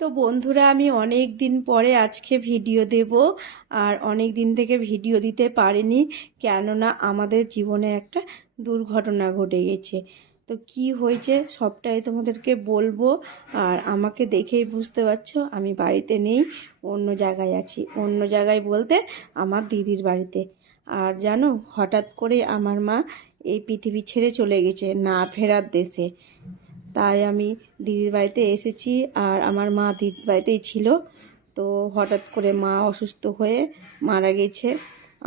তো বন্ধুরা, আমি অনেক দিন পরে আজকে ভিডিও দেব। আর অনেক দিন থেকে ভিডিও দিতে পারিনি, কেননা আমাদের জীবনে একটা দুর্ঘটনা ঘটে গেছে। তো কি হয়েছে সবটাই তোমাদেরকে বলবো। আর আমাকে দেখেই বুঝতে পারছো আমি বাড়িতে নেই, অন্য জায়গায় আছি। অন্য জায়গায় বলতে আমার দিদির বাড়িতে। আর জানো, হঠাৎ করে আমার মা এই পৃথিবী ছেড়ে চলে গেছে, না ফেরার দেশে। তাই আমি দিদির বাড়িতে এসেছি, আর আমার মা দিদির বাড়িতেই ছিল। তো হঠাৎ করে মা অসুস্থ হয়ে মারা গেছে।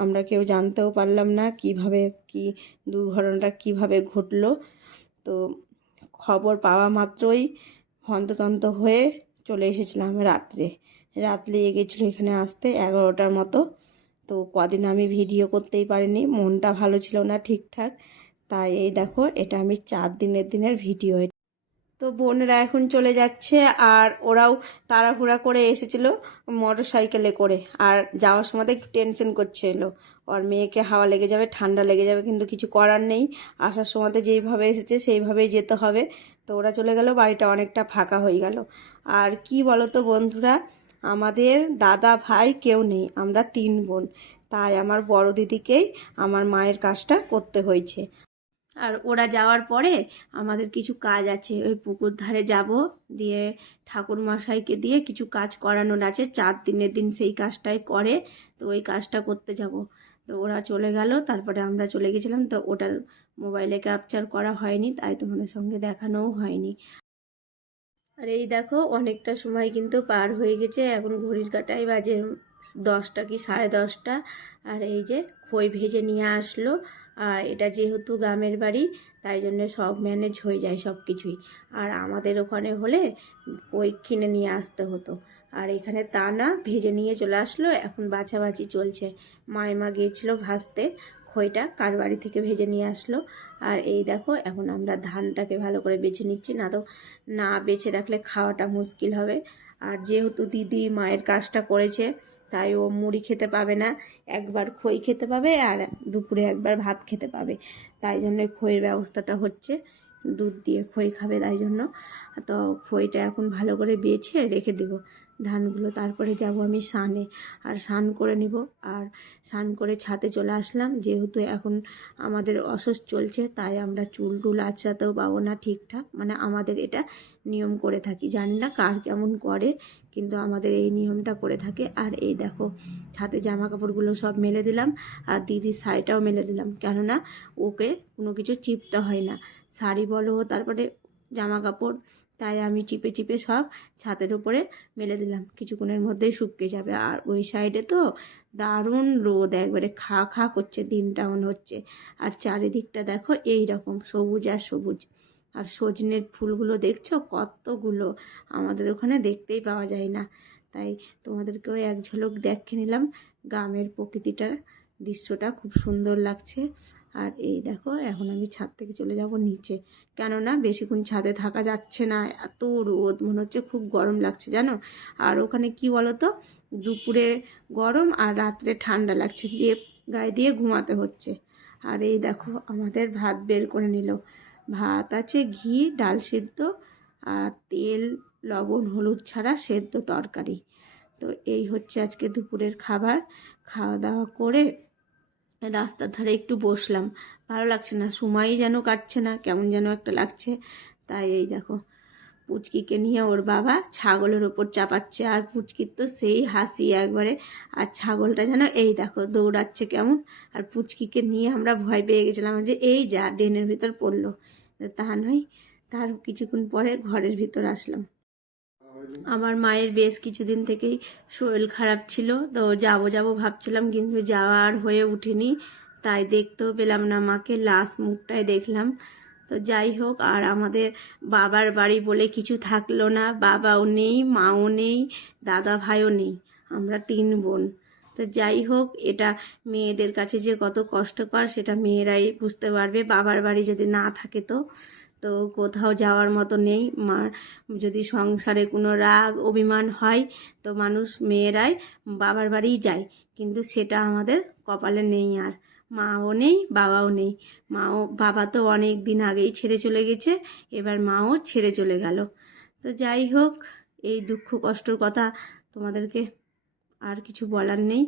আমরা কেউ জানতেও পারলাম না কিভাবে কি দুর্ঘটনাটা কিভাবে ঘটলো। তো খবর পাওয়া মাত্রই হন্ততন্ত হয়ে চলে এসেছিলাম রাত্রে। রাত লেগে গেছিলো এখানে আসতে 11টার মতো। তো কদিন আমি ভিডিও করতেই পারিনি, মনটা ভালো ছিল না ঠিকঠাক। তাই এই দেখো, এটা আমি 4 দিনের ভিডিও। তো বোনেরা এখন চলে যাচ্ছে, আর ওরাও তাড়াহুড়া করে এসেছিল মোটর সাইকেলে করে। আর যাওয়ার সময় একটু টেনশন করছিল, ওর মেয়েকে হাওয়া লেগে যাবে, ঠান্ডা লেগে যাবে, কিন্তু কিছু করার নেই। আসার সময় যেইভাবে এসেছে সেইভাবেই যেতে হবে। তো ওরা চলে গেল, বাড়িটা অনেকটা ফাঁকা হয়ে গেল। আর কি বলো তো বন্ধুরা, আমাদের দাদা ভাই কেউ নেই, আমরা 3 বোন। তাই আমার বড় দিদিকেই আমার মায়ের কাজটা করতে হয়েছে। আর ওরা যাওয়ার পরে আমাদের কিছু কাজ আছে, ওই পুকুর ধারে যাব, দিয়ে ঠাকুর মশাইকে দিয়ে কিছু কাজ করানোর আছে। 4 দিনের দিন সেই কাজটাই করে, তো ওই কাজটা করতে যাব। তো ওরা চলে গেল, তারপরে আমরা চলে গেছিলাম। তো ওটা মোবাইলে ক্যাপচার করা হয়নি, তাই তোমাদের সঙ্গে দেখানোও হয়নি। আর এই দেখো, অনেকটা সময় কিন্তু পার হয়ে গেছে, এখন ঘড়ির কাঁটায় বাজে 10টা কি 10:30। আর এই যে খই ভেজে নিয়ে আসলো। আর এটা যেহেতু গ্রামের বাড়ি, তাই জন্য সব ম্যানেজ হয়ে যায় সব কিছুই। আর আমাদের ওখানে হলে খই কিনে নিয়ে আসতে হতো। আর এখানে তা না, ভেজে নিয়ে চলে আসলো, এখন বাছাবাছি চলছে। মাইমা গিয়েছিলো ভাজতে খইটা, কার বাড়ি থেকে ভেজে নিয়ে আসলো। আর এই দেখো, এখন আমরা ধানটাকে ভালো করে বেছে নিচ্ছি, না তো না বেছে রাখলে খাওয়াটা মুশকিল হবে। আর যেহেতু দিদি মায়ের কাজটা করেছে, তাই ও মুড়ি খেতে পাবে না, একবার খই খেতে পাবে, আর দুপুরে একবার ভাত খেতে পাবে। তাই জন্য খইয়ের ব্যবস্থাটা হচ্ছে, দুধ দিয়ে খই খাবে, তাই জন্য। তো খইটা এখন ভালো করে বেছে রেখে দেব ধানগুলো, তারপরে যাব আমি স্নানে। আর স্নান করে নিব। আর স্নান করে ছাদে চলে আসলাম, যেহেতু এখন আমাদের অসুখ চলছে, তাই আমরা চুল টুল আঁচড়াতেও পাবো না ঠিকঠাক। মানে আমাদের এটা নিয়ম করে থাকি, জানি না কার কেমন করে, কিন্তু আমাদের এই নিয়মটা করে থাকে। আর এই দেখো, ছাদে জামা কাপড়গুলো সব মেলে দিলাম, আর দিদির শাড়িটাও মেলে দিলাম, কেননা ওকে কোনো কিছু চিপতে হয় না, শাড়ি বলো তারপরে জামা কাপড়। তাই আমি চিপে চিপে সব ছাদের উপরে মেলে দিলাম, কিছুক্ষণের মধ্যেই শুকিয়ে যাবে। আর ওই সাইডে তো দারুণ রোদ, একবারে খা খা করছে, দিনটা মনে হচ্ছে। আর চারিদিকটা দেখো এই রকম সবুজ আর সবুজ। আর সজনের ফুলগুলো দেখছো কতগুলো, আমাদের ওখানে দেখতেই পাওয়া যায় না। তাই তোমাদেরকেও এক ঝলক দেখে নিলাম, গ্রামের প্রকৃতিটা, দৃশ্যটা খুব সুন্দর লাগছে। আর এই দেখো, এখন আমি ছাদ থেকে চলে যাব নিচে, কেননা বেশিক্ষণ ছাদে থাকা যাচ্ছে না, এত রোদ, মনে হচ্ছে খুব গরম লাগছে জানো। আর ওখানে কি বলো তো, দুপুরে গরম আর রাত্রে ঠান্ডা লাগছে, দিয়ে গায়ে দিয়ে ঘুমাতে হচ্ছে। আর এই দেখো, আমাদের ভাত বের করে নিল। ভাত আছে, ঘি, ডাল সেদ্ধ, আর তেল, লবণ, হলুদ ছাড়া সেদ্ধ তরকারি। তো এই হচ্ছে আজকে দুপুরের খাবার। খাওয়া দাওয়া করে রাস্তার ধারে একটু বসলাম, ভালো লাগছে না, সময়ই যেন কাটছে না, কেমন যেন একটা লাগছে। তাই এই দেখো, পুচকিকে নিয়ে ওর বাবা ছাগলের ওপর চাপাচ্ছে, আর পুচকির তো সেই হাসি একবারে। আর ছাগলটা যেন এই দেখো দৌড়াচ্ছে কেমন। আর পুচকিকে নিয়ে আমরা ভয় পেয়ে গেছিলাম যে এই যা ড্রেনের ভিতর পড়লো। তা নয়, তার কিছুক্ষণ পরে ঘরের ভিতর আসলাম। আমার মায়ের বেশ কিছুদিন থেকেই শরীর খারাপ ছিল, তো যাবো যাবো ভাবছিলাম, কিন্তু যাওয়ার হয়ে ওঠেনি। তাই দেখতেও পেলাম না মাকে, লাস্ট মুখটাই দেখলাম। তো যাই হোক, আর আমাদের বাবার বাড়ি বলে কিছু থাকলো না, বাবাও নেই, মাও নেই, দাদা ভাইও নেই, আমরা 3 বোন। তো যাই হোক, এটা মেয়েদের কাছে যে কত কষ্টকর সেটা মেয়েরাই বুঝতে পারবে। বাবার বাড়ি যদি না থাকে তো তো কোথাও যাওয়ার মতো নেই। মার যদি সংসারে কোনো রাগ অভিমান হয়, তো মানুষ মেয়েরাই বাবার বাড়িই যায়, কিন্তু সেটা আমাদের কপালে নেই। আর মাও নেই, বাবাও নেই। বাবা তো অনেক দিন আগেই ছেড়ে চলে গেছে, এবার মাও ছেড়ে চলে গেল। তো যাই হোক, এই দুঃখ কষ্টর কথা তোমাদেরকে আর কিছু বলার নেই।